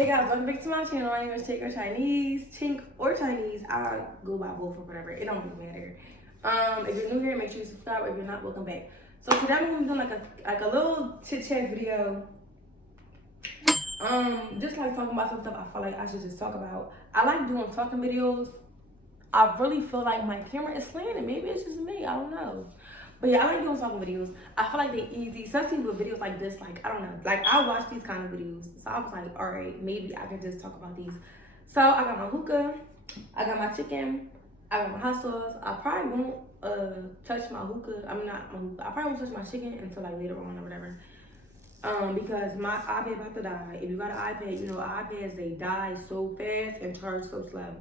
Hey guys, welcome back to my channel. My name is Chink or Chinese, Chink or Chinese. I go by both or whatever. It don't really matter. If you're new here, make sure you subscribe. If you're not, welcome back. So today I'm gonna be doing like a little chit chat video. Just like talking about some stuff I feel like I should just talk about. I like doing talking videos. I really feel like my camera is slanted. Maybe it's just me. I don't know. But yeah, I like doing talking videos. I feel like they're easy, especially with videos like this. Like, I don't know. Like, I watch these kind of videos. So I was like, all right, maybe I can just talk about these. So I got my hookah. I got my chicken. I got my hot sauce. I probably won't touch my hookah. I mean, not my hookah. I probably won't touch my chicken until like later on or whatever. Because my iPad about to die. If you got an iPad, you know iPads, they die so fast and charge so slow.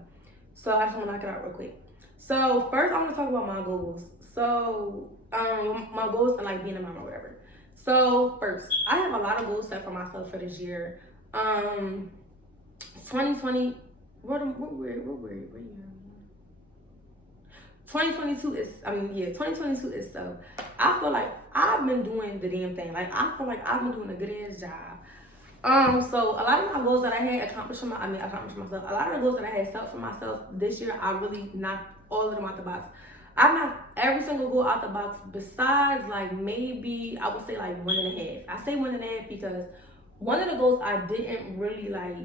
So I just want to knock it out real quick. So first, I want to talk about my goals. So my goals and like being a mom or whatever. So first, I have a lot of goals set for myself for this year. 2020. What year? 2022 is. 2022 is so. I feel like I've been doing the damn thing. Like I feel like I've been doing a good ass job. So a lot of my goals that I had accomplished myself. A lot of the goals that I had set for myself this year, I really knocked all of them out the box. I knocked every single goal out the box besides like maybe I would say like 1.5. I say 1.5 because one of the goals I didn't really like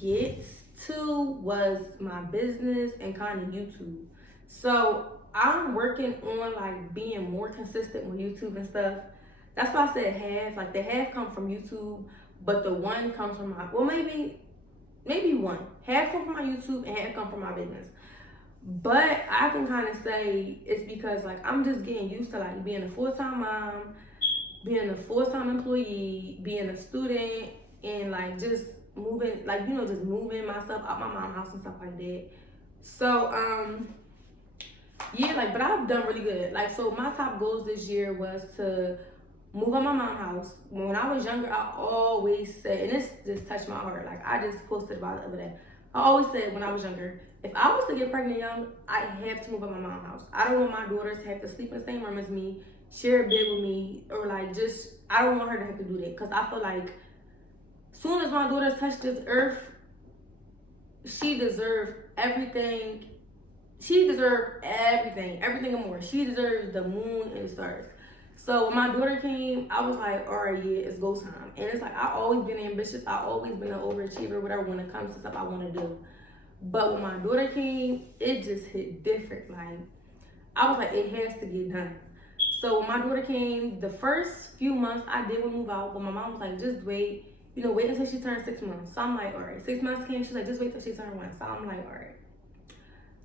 get to was my business and kind of YouTube. So I'm working on like being more consistent with YouTube and stuff. That's why I said half. Like the half come from YouTube, but the one comes from my, well, maybe one. Half come from my YouTube and half come from my business. But I can kind of say it's because like I'm just getting used to like being a full-time mom, being a full-time employee, being a student, and like just moving, like, you know, just moving myself out my mom's house and stuff like that. So yeah, like, but I've done really good. Like, so my top goals this year was to move out my mom's house. When I was younger, I always said, and this just touched my heart. Like I just posted about it the other day. I always said when I was younger, if I was to get pregnant young, I have to move out my mom's house. I don't want my daughters to have to sleep in the same room as me, share a bed with me, or like just, I don't want her to have to do that. Because I feel like as soon as my daughters touch this earth, she deserves everything. She deserves everything and more. She deserves the moon and the stars. So when my daughter came, I was like, all right, yeah, it's go time. And it's like, I've always been ambitious. I've always been an overachiever, whatever, when it comes to stuff I want to do. But when my daughter came, it just hit different. Like, I was like, it has to get done. So when my daughter came, the first few months, I did want to move out. But my mom was like, just wait. You know, wait until she turns 6 months. So I'm like, all right. 6 months came. She's like, just wait till she turns 1. So I'm like, all right.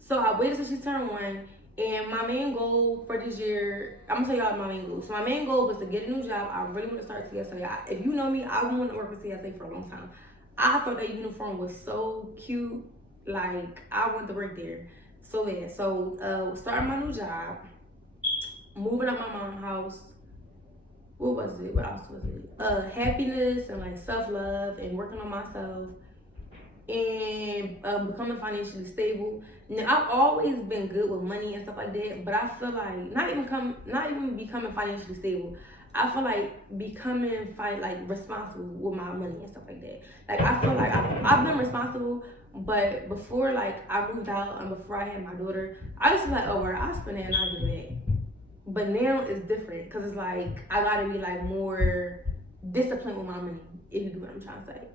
So I waited till she turned 1. And my main goal for this year, I'm gonna tell y'all my main goal. So my main goal was to get a new job. I really want to start CSA. If you know me, I wanted to work with CSA for a long time. I thought that uniform was so cute. Like, I wanted to work there. So yeah, so starting my new job, moving up my mom's house. What was it? What else was it? Happiness and like self-love and working on myself. And becoming financially stable. Now, I've always been good with money and stuff like that, but I feel like not even becoming financially stable. I feel like becoming responsible with my money and stuff like that. Like I feel like I've been responsible, but before like I moved out and before I had my daughter, I used to be like, oh, well, I spend that and I give it. But now it's different because it's like I gotta be like more disciplined with my money. If you get what I'm trying to say.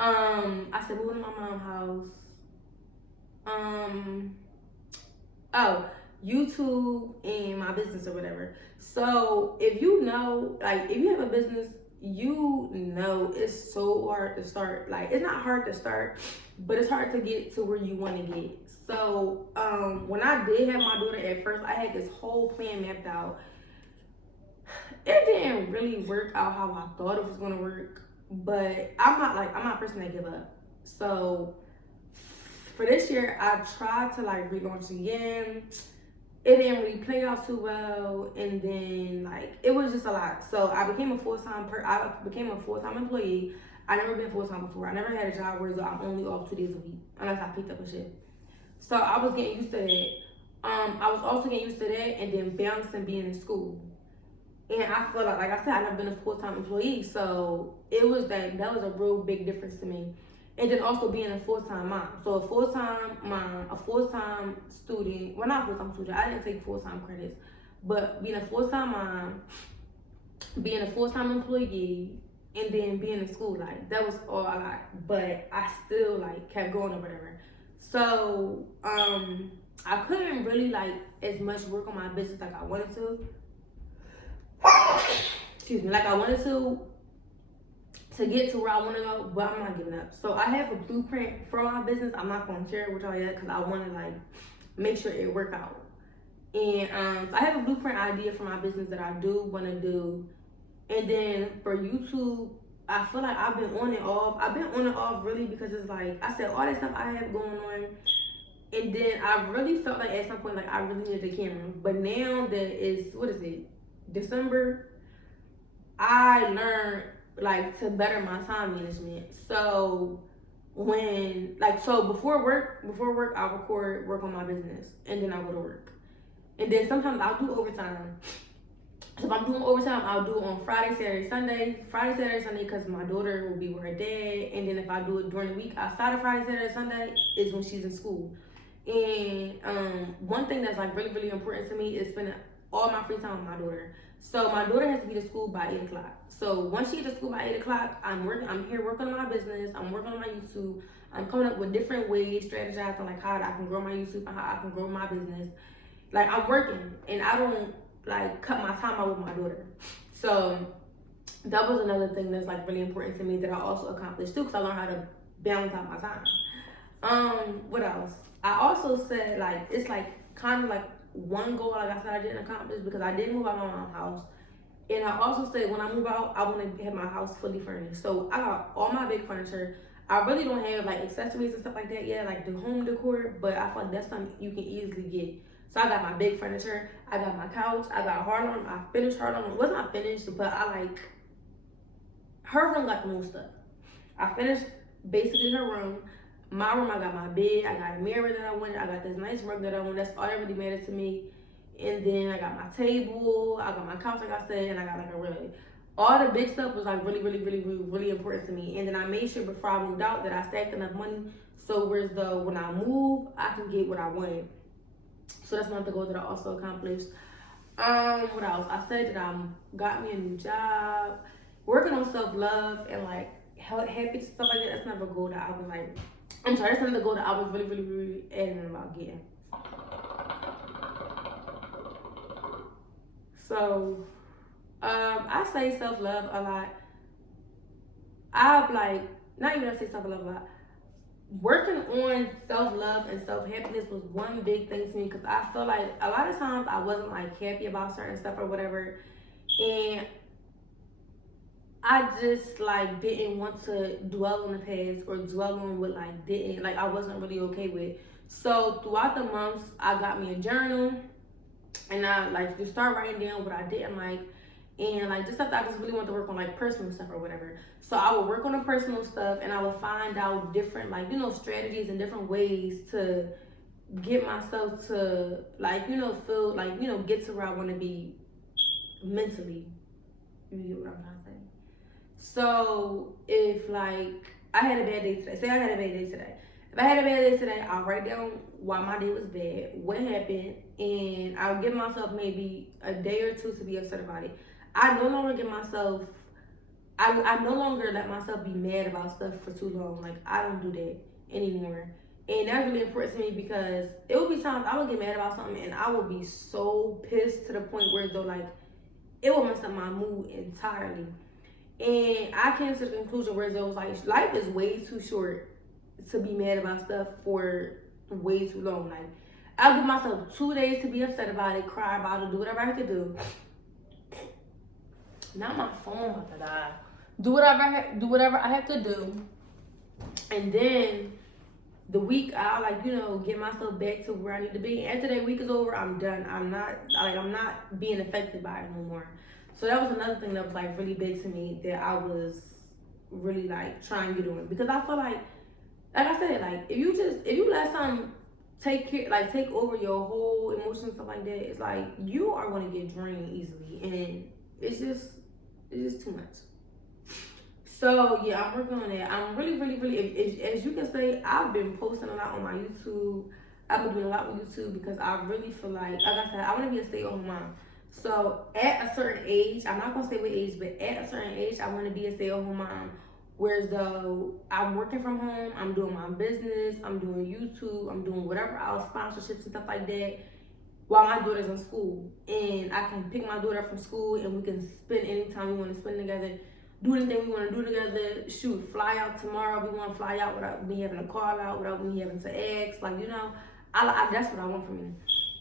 I said moving to my mom's house. YouTube and my business or whatever. So if you know, like if you have a business, you know it's so hard to start. Like it's not hard to start, but it's hard to get to where you want to get. So when I did have my daughter at first, I had this whole plan mapped out. It didn't really work out how I thought it was gonna work. But I'm not a person that give up. So for this year, I tried to like relaunch again. It didn't really play out too well, and then like it was just a lot. So I became a full-time employee. I never been full-time before. I never had a job where I'm only off 2 days a week unless I picked up a shift. So I was getting used to that. I was also getting used to that, and then balancing being in school. And I feel like I said, I've never been a full-time employee, so it was that was a real big difference to me. and then also being a full-time mom. So a full-time mom, a full-time student. Well, not full-time student. I didn't take full-time credits, but being a full-time mom, being a full-time employee, and then being in school, like that was all a lot. But I still like kept going or whatever. So I couldn't really like as much work on my business like I wanted to. Excuse me, like I wanted to get to where I want to go, but I'm not giving up. So I have a blueprint for my business. I'm not going to share it with y'all yet because I want to like make sure it work out. And I have a blueprint idea for my business that I do want to do. And then for YouTube, I feel like I've been on and off. I've been on and off really because it's like I said all that stuff I have going on. And then I really felt like at some point like I really needed a camera. But now that it's, what is it, December, I learned like to better my time management. So when like, so before work I'll record work on my business and then I'll go to work. And then sometimes I'll do overtime. So if I'm doing overtime, I'll do it on Friday, Saturday, Sunday. Friday, Saturday, Sunday, because my daughter will be with her dad. And then if I do it during the week outside of Friday, Saturday, Sunday is when she's in school. And one thing that's like really, really important to me is spending all my free time with my daughter. So my daughter has to be to school by 8 o'clock. So once she gets to school by 8 o'clock, I'm here working on my business. I'm working on my YouTube. I'm coming up with different ways, strategizing like how I can grow my YouTube and how I can grow my business. Like I'm working and I don't like cut my time out with my daughter. So that was another thing that's like really important to me that I also accomplished too, because I learned how to balance out my time. What else? I also said like it's like kind of like one goal like I said I didn't accomplish because I did move out of my mom's house. And I also said when I move out, I want to have my house fully furnished. So I got all my big furniture. I really don't have like accessories and stuff like that yet, like the home decor, but I feel like that's something you can easily get. So I got my big furniture, I got my couch, I got Harlem, I finished Harlem. It was not finished, but I like, her room got the most stuff. I finished basically her room. My room, I got my bed, I got a mirror that I wanted, I got this nice rug that I wanted. That's all that really mattered to me. And then I got my table, I got my couch, like I said, and I got like a rug. All the big stuff was like really, really, really, really, really important to me. And then I made sure before I moved out that I stacked enough money so whereas though when I move, I can get what I wanted. So that's one of the goals that I also accomplished. What else? I said that I got me a new job, working on self-love and like happy stuff like that. That's another goal that I was like, that's another goal that I was really, really, really adamant about getting. So, I say self-love a lot. I've like, not even I say self-love a lot. Working on self-love and self-happiness was one big thing to me because I feel like a lot of times I wasn't like happy about certain stuff or whatever. And I just like didn't want to dwell on the past or dwell on what like I wasn't really okay with. So throughout the months, I got me a journal and I like just start writing down what I didn't like and like just stuff that I just really want to work on, like personal stuff or whatever. So I would work on the personal stuff and I would find out different like, strategies and different ways to get myself to like, feel like, get to where I want to be mentally. You get what I'm trying to say? So if like I had a bad day today, say I had a bad day today. If I had a bad day today, I'll write down why my day was bad, what happened, and I'll give myself maybe a day or two to be upset about it. I no longer give myself, I no longer let myself be mad about stuff for too long. Like I don't do that anymore. And that's really important to me because it will be times I will get mad about something and I will be so pissed to the point where though like it will mess up my mood entirely. And I came to the conclusion where it was like life is way too short to be mad about stuff for way too long. Like I'll give myself 2 days to be upset about it, cry about it, do whatever I have to do. Not my phone about to die. Do whatever I have to do, and then the week I'll like get myself back to where I need to be. After that week is over, I'm done. I'm not being affected by it no more. So that was another thing that was like really big to me that I was really like trying to get on because I feel like I said, like if you let something take over your whole emotions and stuff like that, it's like you are gonna get drained easily, and it's just too much. So yeah, I'm working on that. I'm really, as you can say, I've been posting a lot on my YouTube. I've been doing a lot with YouTube because I really feel like I said, I want to be a stay-at-home mom. So at a certain age, I'm not gonna say what age, but at a certain age, I want to be a stay-at-home mom. Whereas though I'm working from home, I'm doing my business, I'm doing YouTube, I'm doing whatever else, sponsorships and stuff like that, while my daughter's in school. And I can pick my daughter up from school and we can spend any time we want to spend together, do anything we want to do together. Shoot, fly out tomorrow. We want to fly out without me having to call out, without me having to ask. Like, you know, that's what I want from me.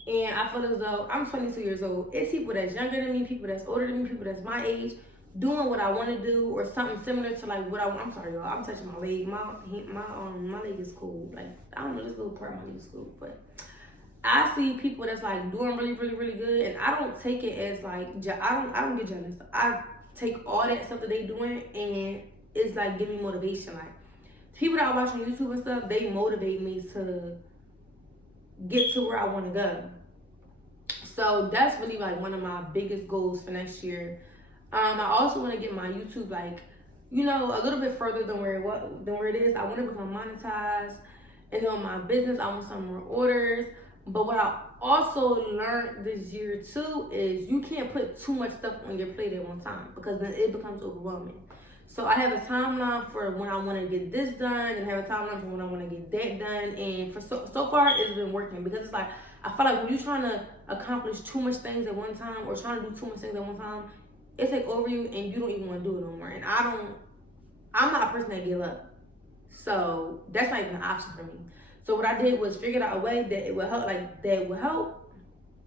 And I feel as though I'm 22 years old. It's people that's younger than me, people that's older than me, people that's my age, doing what I want to do or something similar to like what I want. I'm sorry, y'all. I'm touching my leg. My leg is cool. Like, I don't know, this little part of my leg is cool, but I see people that's like doing really good, and I don't take it as like I don't get jealous. I take all that stuff that they doing, and it's like give me motivation. Like, people that are watching YouTube and stuff, they motivate me to get to where I want to go. So that's really like one of my biggest goals for next year. I also want to get my YouTube like, you know, a little bit further than where it is. I want to become monetized, and then my business, I want some more orders. But what I also learned this year too is you can't put too much stuff on your plate at one time because then it becomes overwhelming. So I have a timeline for when I want to get this done, and I have a timeline for when I want to get that done. And for so far, it's been working because it's like I feel like when you're trying to accomplish too much things at one time or trying to do too much things at one time, it takes over you and you don't even want to do it no more. And I'm not a person that give up. So that's not even an option for me. So what I did was figure out a way that it would help,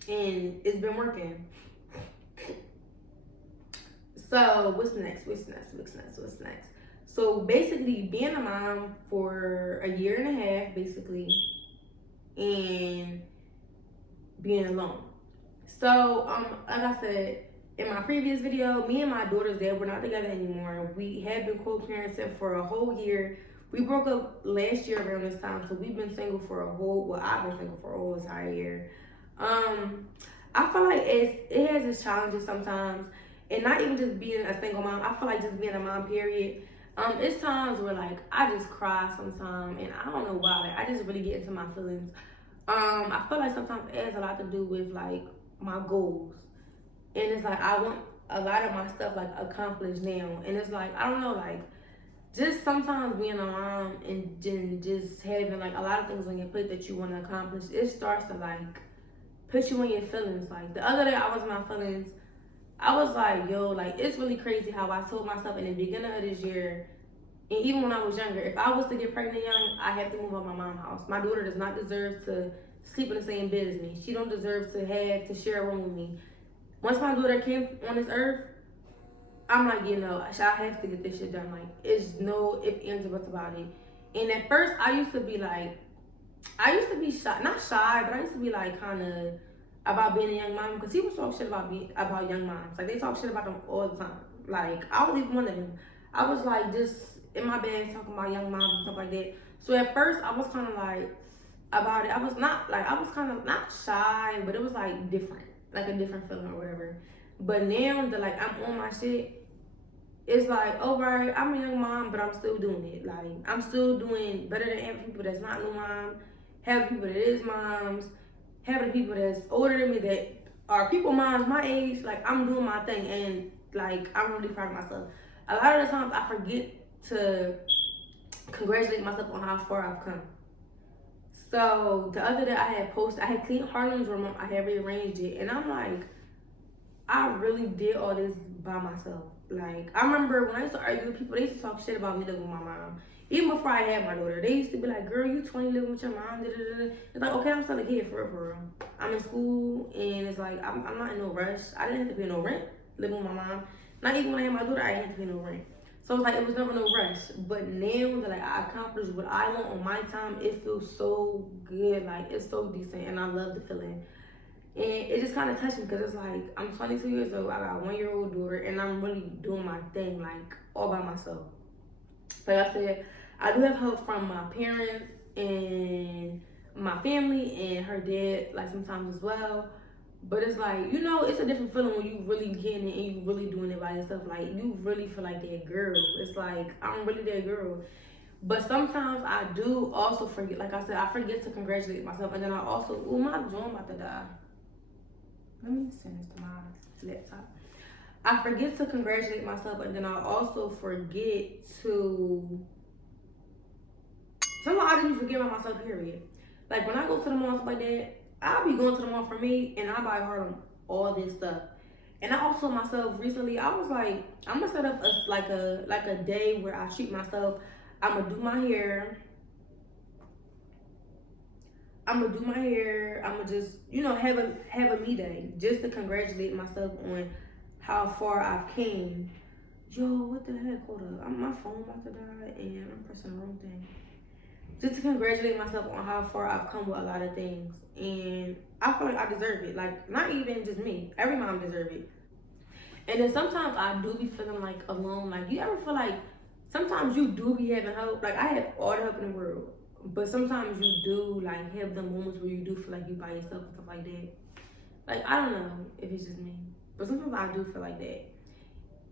and it's been working. So what's next? So basically being a mom for a year and a half, basically, and being alone. So like I said in my previous video, me and my daughter's dad, we're not together anymore. We had been co-parenting for a whole year. We broke up last year around this time, so we've been single for I've been single for a whole entire year. I feel like it has its challenges sometimes, and not even just being a single mom. I feel like just being a mom, period. It's times where like I just cry sometimes, and I don't know why. Like, I just really get into my feelings. I feel like sometimes it has a lot to do with like my goals, and it's like I want a lot of my stuff like accomplished now, and it's like I don't know, like. Just sometimes being a mom and just having like a lot of things on your plate that you want to accomplish, it starts to like put you in your feelings. Like the other day I was in my feelings. I was like, yo, like it's really crazy how I told myself in the beginning of this year, and even when I was younger, if I was to get pregnant young, I have to move out my mom's house. My daughter does not deserve to sleep in the same bed as me. She don't deserve to share a room with me. Once my daughter came on this earth, I'm like, you know, I have to get this shit done. Like, it's no ifs, ands, or buts about it. And at first, I used to be shy, not shy, but I used to be like kind of about being a young mom because people talk shit about young moms. Like, they talk shit about them all the time. Like, I was even one of them. I was like just in my bed talking about young moms and stuff like that. So at first, I was kind of like about it. I was kind of not shy, but it was like different, like a different feeling or whatever. But now that like I'm on my shit, it's like, oh, right, I'm a young mom, but I'm still doing it. Like, I'm still doing better than having people that's not new mom, having people that is moms, having people that's older than me that are people moms my age. Like, I'm doing my thing, and like, I'm really proud of myself. A lot of the times I forget to congratulate myself on how far I've come. So the other day I had cleaned Harlem's room, I had rearranged it, and I'm like, I really did all this by myself. Like, I remember when I used to argue with people, they used to talk shit about me living with my mom. Even before I had my daughter, they used to be like, girl, you 20 living with your mom, da, da, da. It's like, okay, I'm still a kid for real. I'm in school, and it's like, I'm not in no rush. I didn't have to pay no rent living with my mom. Not even when I had my daughter, I didn't have to pay no rent. So it's like, it was never no rush. But now that like I accomplished what I want on my time, it feels so good. Like, it's so decent, and I love the feeling. And it just kind of touched me because it's like, I'm 22 years old, I got a 1-year-old daughter, and I'm really doing my thing, like, all by myself. Like I said, I do have help from my parents and my family and her dad, like, sometimes as well. But it's like, you know, it's a different feeling when you really getting it and you really doing it by yourself. Like, you really feel like that girl. It's like, I'm really that girl. But sometimes I do also forget, like I said, I forget to congratulate myself. And then I also, oh, my joint about to die. Let me send this to my laptop. I forget to congratulate myself, and then I also forget to. Sometimes I just forget about myself, period. Like when I go to the mall, stuff like that, I'll be going to the mall for me, and I buy her all this stuff. And I also myself recently, I was like, I'm gonna set up a day where I treat myself. I'm gonna do my hair. I'm gonna just, you know, have a me day just to congratulate myself on how far I've came. Yo, what the heck? Hold up. My phone about to die and I'm pressing the wrong thing. Just to congratulate myself on how far I've come with a lot of things. And I feel like I deserve it. Like, not even just me. Every mom deserves it. And then sometimes I do be feeling like alone. Like, you ever feel like sometimes you do be having help? Like, I have all the help in the world. But sometimes you do, like, have the moments where you do feel like you by yourself and stuff like that. Like, I don't know if it's just me. But sometimes I do feel like that.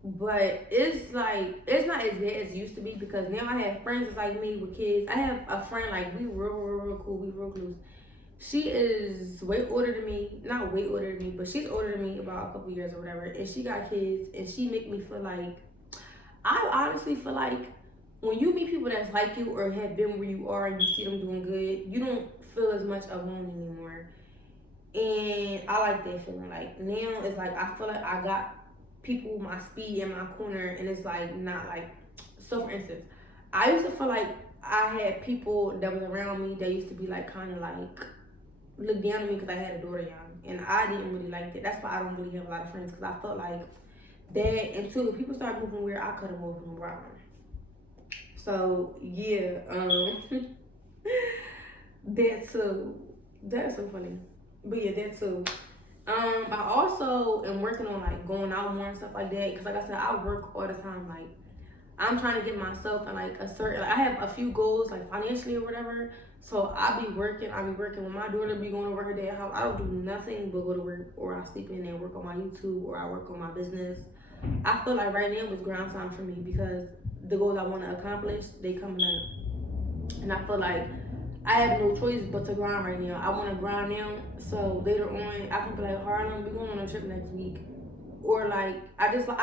But it's like, it's not as bad as it used to be because now I have friends like me with kids. I have a friend, like, we real cool. We real close. She is way older than me. Not way older than me, but she's older than me about a couple years or whatever. And she got kids. And she make me feel like, I honestly feel like when you meet people that's like you or have been where you are and you see them doing good, you don't feel as much alone anymore. And I like that feeling. Like, now it's like I feel like I got people my speed in my corner, and it's like not like, so for instance, I used to feel like I had people that was around me that used to be like kind of like look down on me because I had a daughter young, and I didn't really like that. That's why I don't really have a lot of friends, because I felt like that until people started moving where I could have moved them around. So yeah, that too. That's so funny. But yeah, that too. I also am working on like going out more and stuff like that. Cause like I said, I work all the time. Like, I'm trying to get myself in like a certain, like, I have a few goals like financially or whatever. So I be working when my daughter be going over her dad's house. I don't do nothing but go to work, or I sleep in and work on my YouTube, or I work on my business. I feel like right now was ground time for me because the goals I want to accomplish, they coming up. And I feel like I have no choice but to grind right now. I want to grind now, so later on I can be like, Harlem, we going on a trip next week, or like I just like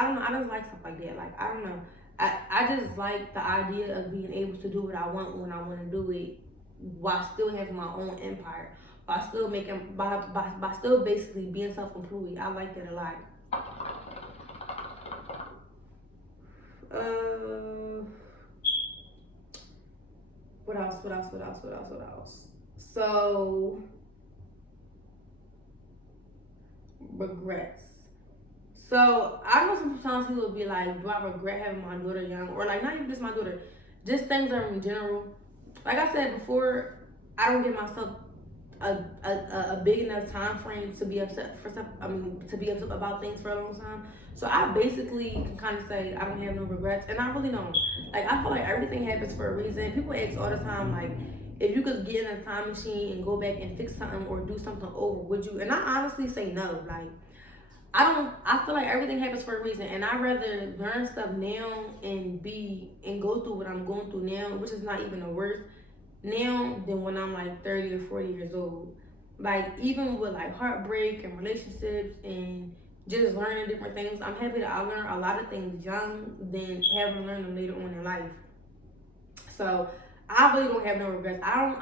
stuff like that. Like, I don't know, I just like the idea of being able to do what I want when I want to do it, while still having my own empire, by still making by still basically being self-employed. I like that a lot. What else? So, regrets. So, I know sometimes people will be like, do I regret having my daughter young? Or like, not even just my daughter, just things that are in general. Like I said before, I don't give myself a big enough time frame to be upset for stuff. I mean, to be upset about things for a long time. So I basically can kind of say I don't have no regrets, and I really don't. Like, I feel like everything happens for a reason. People ask all the time, like, if you could get in a time machine and go back and fix something or do something over, would you? And I honestly say no. Like, I feel like everything happens for a reason, and I'd rather learn stuff now and go through what I'm going through now, which is not even the worst now, than when I'm like 30 or 40 years old. Like, even with like heartbreak and relationships and just learning different things, I'm happy that I learned a lot of things young than having learned them later on in life. So I really don't have no regrets. I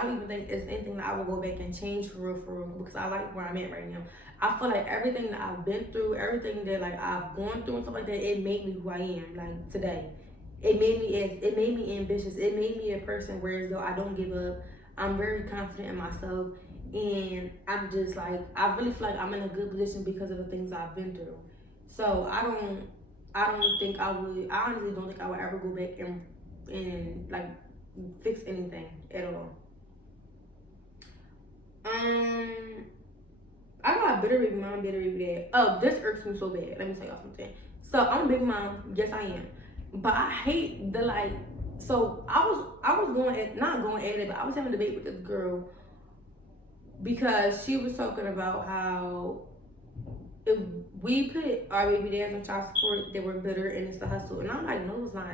don't even think it's anything that I will go back and change for real, because I like where I'm at right now. I feel like everything that I've been through, everything that like I've gone through and stuff like that, it made me who I am like today. It made me ambitious. It made me a person where as though I don't give up. I'm very confident in myself, and I'm just like, I really feel like I'm in a good position because of the things I've been through. So I honestly don't think I would ever go back and like fix anything at all. I got a bitter baby mom, bitter baby dad. Oh, this irks me so bad. Let me tell y'all something. So I'm a big mom. Yes, I am. But I hate the like. So I was not going at it, but I was having a debate with this girl because she was talking about how if we put our baby dads on child support, they were bitter and it's a hustle. And I'm like, no, it's not.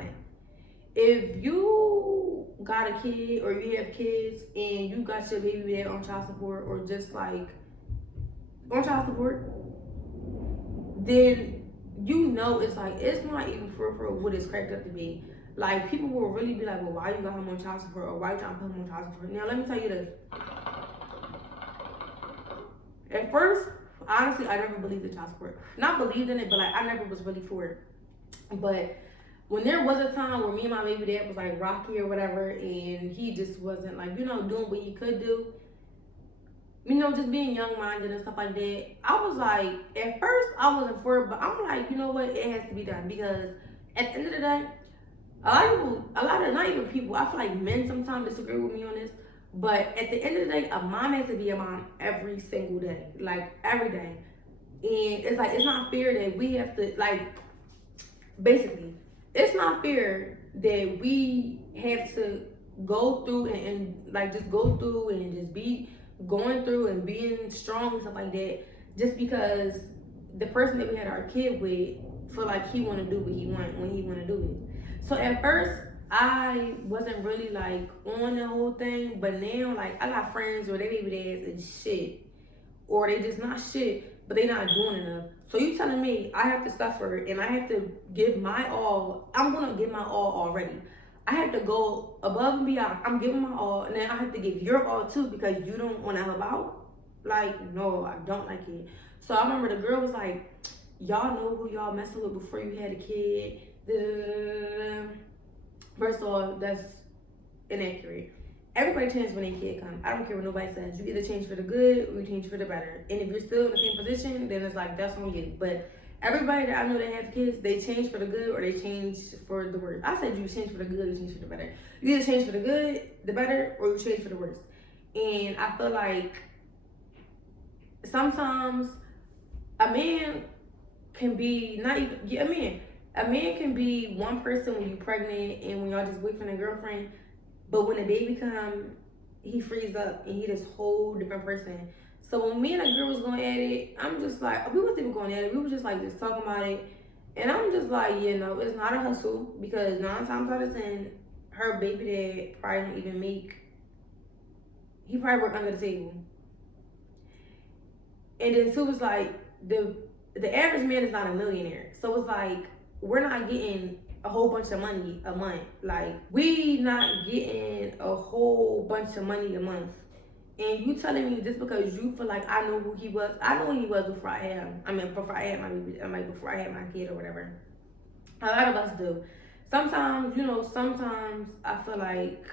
If you got a kid or you have kids and you got your baby dad on child support or just like on child support, then you know it's like, it's not even for what it's cracked up to be. Like, people will really be like, well, why you got him on child support, or why you trying to put him on child support? Now, let me tell you this. At first, honestly, I never believed in child support. Not believed in it, but like, I never was really for it. But when there was a time where me and my baby dad was like rocky or whatever, and he just wasn't like, you know, doing what he could do, you know, just being young-minded and stuff like that, I was like, at first, I wasn't for it, but I'm like, you know what, it has to be done. Because at the end of the day, not even people, I feel like men sometimes disagree with me on this, but at the end of the day, a mom has to be a mom every single day, like every day. And it's like, it's not fair that we have to, like, basically, it's not fair that we have to go through and like just go through and just be going through and being strong and stuff like that, just because the person that we had our kid with feel like he want to do what he want when he want to do it. So at first, I wasn't really like on the whole thing, but now like I got friends where they baby dads is shit, or they just not shit, but they not doing enough. So you telling me I have to suffer and I have to give my all? I'm gonna give my all already. I have to go above and beyond. I'm giving my all, and then I have to give your all too because you don't want to help out. Like, no, I don't like it. So I remember the girl was like, y'all know who y'all messing with before you had a kid. First of all, that's inaccurate. Everybody changes when their kid comes. I don't care what nobody says. You either change for the good or you change for the better. And if you're still in the same position, then it's like, that's on you. But everybody that I know that have kids, they change for the good or they change for the worse. I said you change for the good or you change for the better. You either change for the good, the better, or you change for the worse. And I feel like sometimes a man can be not even, yeah, a man can be one person when you're pregnant and when y'all just boyfriend and girlfriend, but when the baby come, he frees up and he this whole different person. So when me and a girl was going at it, I'm just like, we wasn't even going at it. We were just like just talking about it, and I'm just like, you know, it's not a hustle because 9 times out of 10, her baby dad probably don't even make. He probably worked under the table. And then Sue was like, the average man is not a millionaire, so it's like we're not getting a whole bunch of money a month. Like, we not getting a whole bunch of money a month. And you telling me just because you feel like I know who he was, I know who he was before I had him. I mean, before I had my baby, before I had my kid or whatever. A lot of us do. Sometimes, you know, sometimes I feel like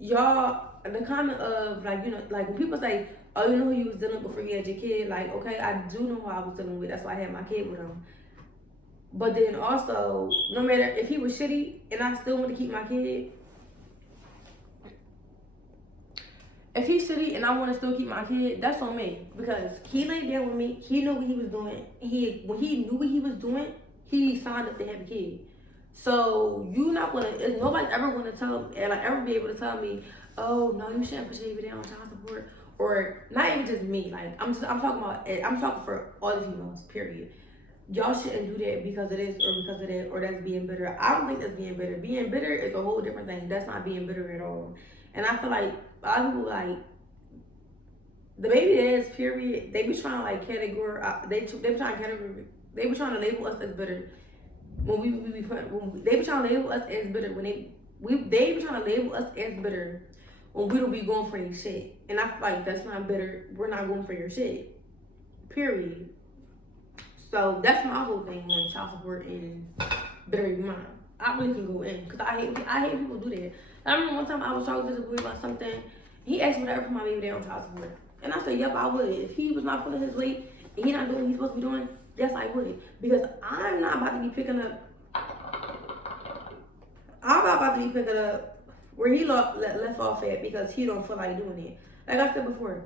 y'all, the comment of like, you know, like when people say, oh, you know who you was dealing with before you had your kid, like, okay, I do know who I was dealing with. That's why I had my kid with him. But then also, no matter if he was shitty and I still want to keep my kid, if he's shitty and I want to still keep my kid, that's on me. Because he laid down with me, he knew what he was doing. When he knew what he was doing, he signed up to have a kid. So you not gonna, nobody's ever gonna tell and like ever be able to tell me, oh no, you shouldn't put your baby down on child support. Or not even just me. Like I'm talking for all the females, period. Y'all shouldn't do that because of this or because of that or that's being bitter. I don't think that's being bitter. Being bitter is a whole different thing. That's not being bitter at all. And I feel like a lot of people like the baby dads, period. They be trying to like category. They be trying to label us as bitter when they be trying to label us as bitter when they be trying to label us as bitter when we don't be going for their shit. And I feel like that's not bitter. We're not going for your shit. Period. So that's my whole thing on child support and bitter mom. I really can go in because I hate people do that. I remember one time I was talking to this boy about something. He asked me to put my baby there on child support, and I said, "Yep, I would. If he was not pulling his weight and he not doing what he's supposed to be doing, yes, I would. Because I'm not about to be picking up. I'm not about to be picking up where he left off at because he don't feel like doing it. Like I said before."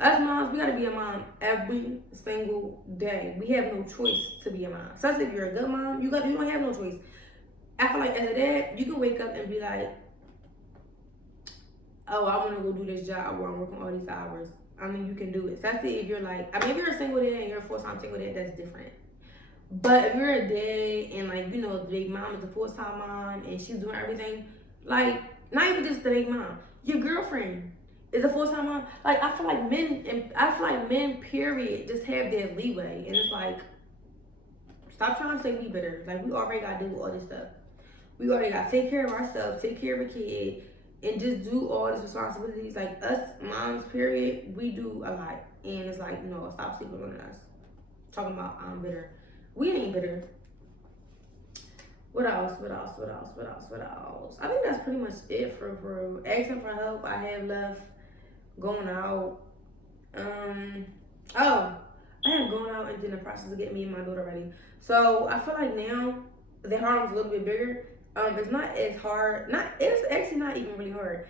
Us moms, we gotta be a mom every single day. We have no choice to be a mom. So if you're a good mom, you don't have no choice. I feel like as a dad, you can wake up and be like, oh, I want to go do this job where I'm working all these hours. I mean, you can do it. Especially if you're like, I mean, if you're a single dad and you're a full-time single dad, that's different. But if you're a dad and like, you know, the big mom is a full-time mom and she's doing everything, like, not even just the big mom, your girlfriend is a full-time mom. Like, I feel like men, period, just have that leeway. And it's like, stop trying to say we better. Like, we already got to do all this stuff. We already got to take care of ourselves, take care of a kid, and just do all these responsibilities. Like, us moms, period, we do a lot. And it's like, no, stop sleeping on us. Talking about I'm bitter. We ain't bitter. What else? I think that's pretty much it for asking for help. I have left going out. Oh, I had going out and then the process of getting me and my daughter ready. So I feel like now the Harlem's a little bit bigger. It's not as hard. It's actually not even really hard.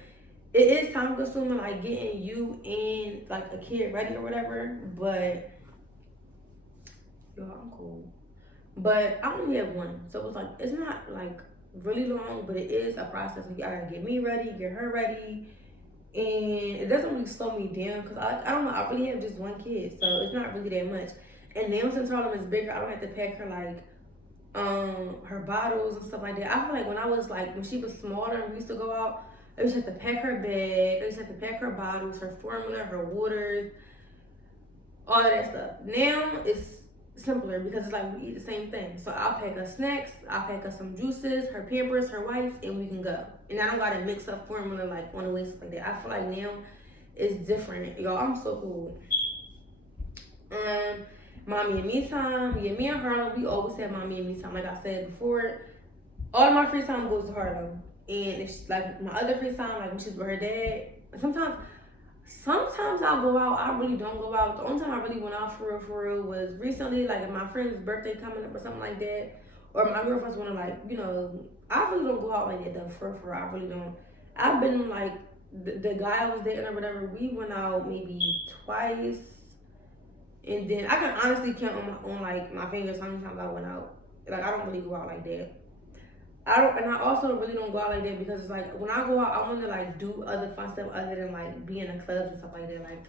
It is time consuming, like getting you and like a kid ready or whatever. But yo, I'm cool. But I only have one, so it's like it's not like really long, but it is a process. I gotta get me ready, get her ready, and it doesn't really slow me down because I don't know. I really have just one kid, so it's not really that much. And now since Harlem is bigger, I don't have to pack her like her bottles and stuff like that. I feel like when she was smaller and we used to go out, I used to have to pack her bag, I used to have to pack her bottles, her formula, her waters, all of that stuff. Now it's simpler because it's like we eat the same thing. So I'll pack her snacks, I'll pack her some juices, her Pampers, her wipes, and we can go. And I don't gotta mix up formula like on the way, stuff like that. I feel like now it's different. Y'all, I'm so cool. Mommy and me time. Yeah, me and Harlem, we always have mommy and me time. Like I said before, all of my free time goes to Harlem. And it's like my other free time, like when she's with her dad. Sometimes I'll go out. I really don't go out. The only time I really went out for real was recently, like if my friend's birthday coming up or something like that. Or my girlfriends want to like, you know, I really don't go out like that though, for real. I really don't. I've been like, the guy I was dating or whatever, we went out maybe twice. And then I can honestly count on like my fingers how many times I went out. Like I don't really go out like that. I also really don't go out like that because it's like when I go out, I want to like do other fun stuff other than like be in the clubs and stuff like that. Like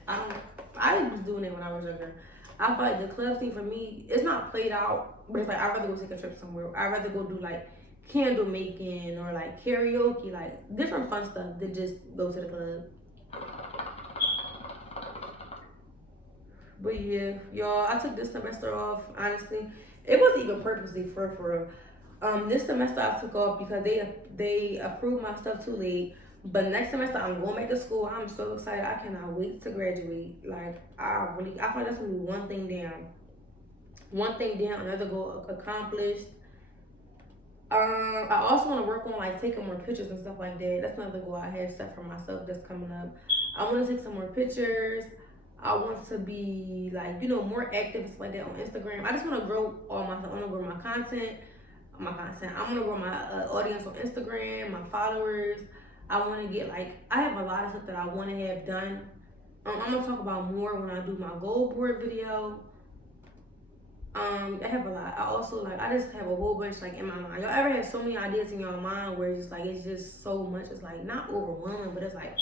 I was doing it when I was younger. I feel like the club scene for me, it's not played out, but it's like I'd rather go take a trip somewhere. I'd rather go do like candle making or like karaoke, like different fun stuff than just go to the club. But yeah, y'all, I took this semester off, honestly. It wasn't even purposely for real. This semester I took off because they approved my stuff too late. But next semester I'm going back to school. I'm so excited. I cannot wait to graduate. Like I feel like that's gonna be one thing down. One thing down, another goal accomplished. I also want to work on like taking more pictures and stuff like that. That's another goal I have set for myself that's coming up. I want to take some more pictures. I want to be like, you know, more active and stuff like that on Instagram. I just want to grow all my stuff. I want to grow my content. I want to grow my audience on Instagram, my followers. I want to get like, I have a lot of stuff that I want to have done. I'm going to talk about more when I do my goal board video. I have a lot. I just have a whole bunch like in my mind. Y'all ever have so many ideas in your mind where it's just so much. It's like not overwhelming, but it's like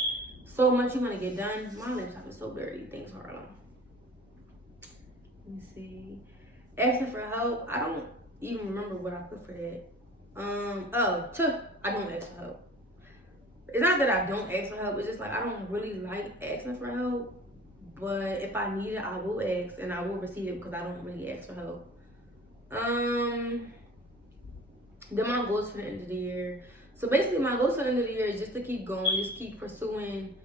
so much you want to get done. My laptop is so dirty. Thanks, Harlem. Let me see. Asking for help. I don't even remember what I put for that. I don't ask for help. It's not that I don't ask for help. It's just like I don't really like asking for help. But if I need it, I will ask and I will receive it because I don't really ask for help. Then my goals for the end of the year. So basically my goals for the end of the year is just to keep going, just keep pursuing,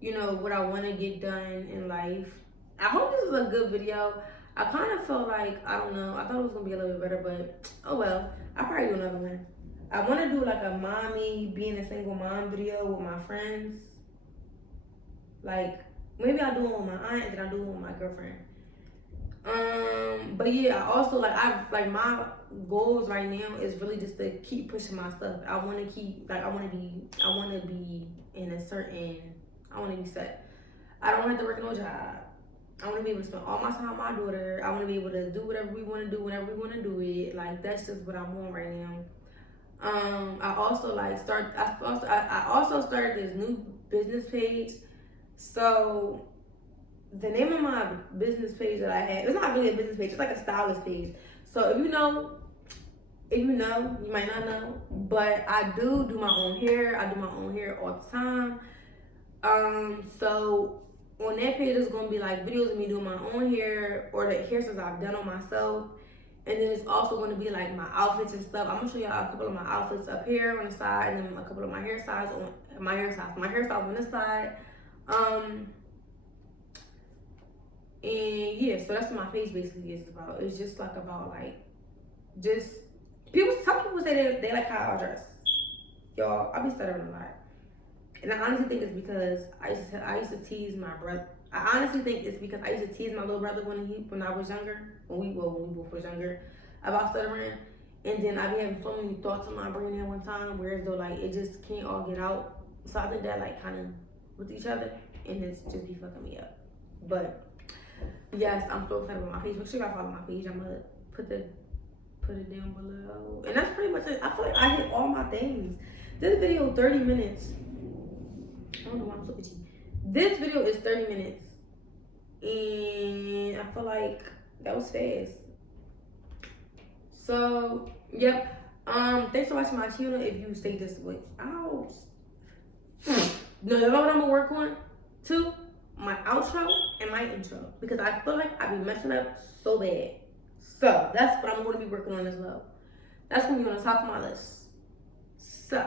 you know, what I want to get done in life. I hope this is a good video. I kind of felt like, I don't know, I thought it was going to be a little bit better, but oh well. I'll probably do another one. I want to do like a mommy being a single mom video with my friends. Like, maybe I'll do it with my aunt and then I'll do it with my girlfriend. But yeah, I also my goals right now is really just to keep pushing my stuff. I want to be set. I don't have to work no job. I want to be able to spend all my time with my daughter. I want to be able to do whatever we want to do whenever we want to do it. Like that's just what I'm on right now. I also started this new business page. So the name of my business page that I had, it's not really a business page, it's like a stylist page. So if you know, you might not know, but I do my own hair. I do my own hair all the time. So on that page, it's gonna be like videos of me doing my own hair or the hairstyles I've done on myself. And then it's also gonna be like my outfits and stuff. I'm gonna show y'all a couple of my outfits up here on the side, and then a couple of my hairstyles on my hairstyles on this side. And yeah, so that's what my page basically is about. It's just like about like just people. Some people say they like how I dress. Y'all, I be stuttering a lot. And I honestly think it's because I used to tease my brother. I honestly think it's because I used to tease my little brother when I was younger, when we both was younger, about stuttering. And then I be having so many thoughts in my brain at one time, whereas though like it just can't all get out. So I think that like kind of with each other, and it's just be fucking me up. But yes, I'm so excited about my page. Make sure y'all follow my page. I'm gonna put it down below. And that's pretty much it. I feel like I hit all my things. This video 30 minutes. I don't know why I'm so itchy. This video is 30 minutes. And I feel like that was fast. So, yep. Thanks for watching my channel. If you stay this way. Ow. No, you know what I'm gonna work on? Too? My outro and my intro. Because I feel like I be messing up so bad. So, that's what I'm gonna be working on as well. That's gonna be on the top of my list. So,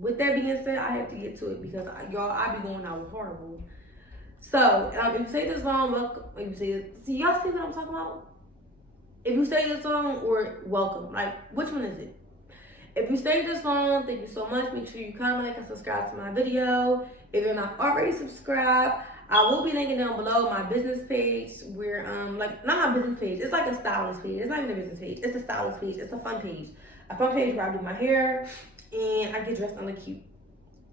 with that being said, I have to get to it because y'all, I be going out horrible. So, if you say this long, welcome. If you say this, see, y'all see what I'm talking about? If you say this long or welcome, like, which one is it? If you stayed this long, thank you so much. Make sure you comment, like, and subscribe to my video. If you're not already subscribed, I will be linking down below my business page where, like, not my business page. It's like a stylist page. It's not even a business page. It's a stylist page. It's a fun page. A fun page where I do my hair and I get dressed on the cute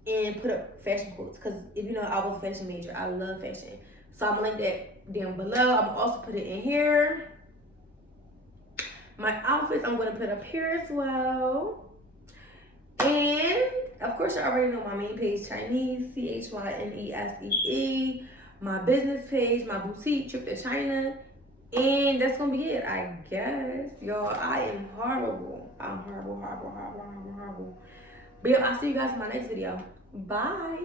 and put up fashion quotes. Because if you know, I was a fashion major. I love fashion. So I'm going to link that down below. I'm going to also put it in here. My outfits, I'm going to put up here as well. And, of course, you already know my main page, Chinese, CHYNESEE. My business page, my boutique, trip to China. And that's going to be it, I guess. Y'all, I am horrible. I'm horrible. But yeah, I'll see you guys in my next video. Bye.